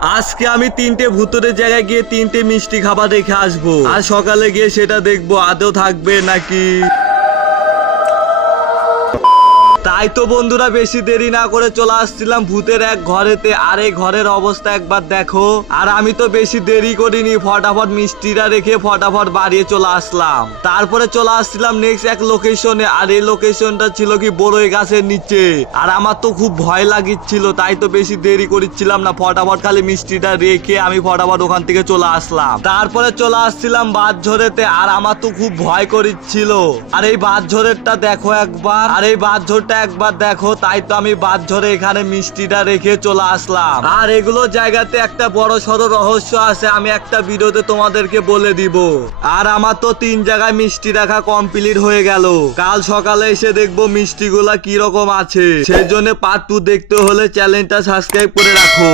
আজকে আমি 3টে ভুতুরের জায়গায় গিয়ে 3টে মিষ্টি খাবার দেখে আসবো, আর সকালে গিয়ে সেটা দেখবো আদৌ থাকবে নাকি। তাই তো বন্ধুরা বেশি দেরি না করে চলে আসছিলাম ভূতের এক ঘরেতে। আর এই ঘরের অবস্থা একবার দেখো। আর আমি তো বেশি দেরি করিনি, ফটাফট মিষ্টিটা রেখে ফটাফট বাড়িয়ে চলে আসলাম। তারপরে চলে আসছিলাম নেক্সট এক লোকেশনে। আর এই লোকেশনটা ছিল কি বড়ই গাছের নিচে। আর আমার তো খুব ভয় লাগিচ্ছিল, তাই তো বেশি দেরি করছিলাম না, ফটাফট খালি মিষ্টিটা রেখে আমি ফটাফট ওখান থেকে চলে আসলাম। তারপরে চলে আসছিলাম বাঁশঝড়েতে। আর আমার তো খুব ভয় করছিল। আর এই বাঁশঝড়েরটা দেখো একবার, আর এই বাঁশঝড় একবার দেখো। তাই তো আমি বাঁশঝড়ে এখানে মিষ্টিটা রেখে চলে আসলাম। আর এগুলো জায়গাতে একটা বড় সড়ো রহস্য আছে, আমি একটা ভিডিওতে তোমাদেরকে বলে দিব। আর আমার তো 3 জায়গায় মিষ্টি রাখা কমপ্লিট হয়ে গেল। কাল সকালে এসে দেখবো মিষ্টিগুলা কি রকম আছে। সেই জন্য পার্ট 2 দেখতে হলে চ্যানেলটা সাবস্ক্রাইব করে রাখো।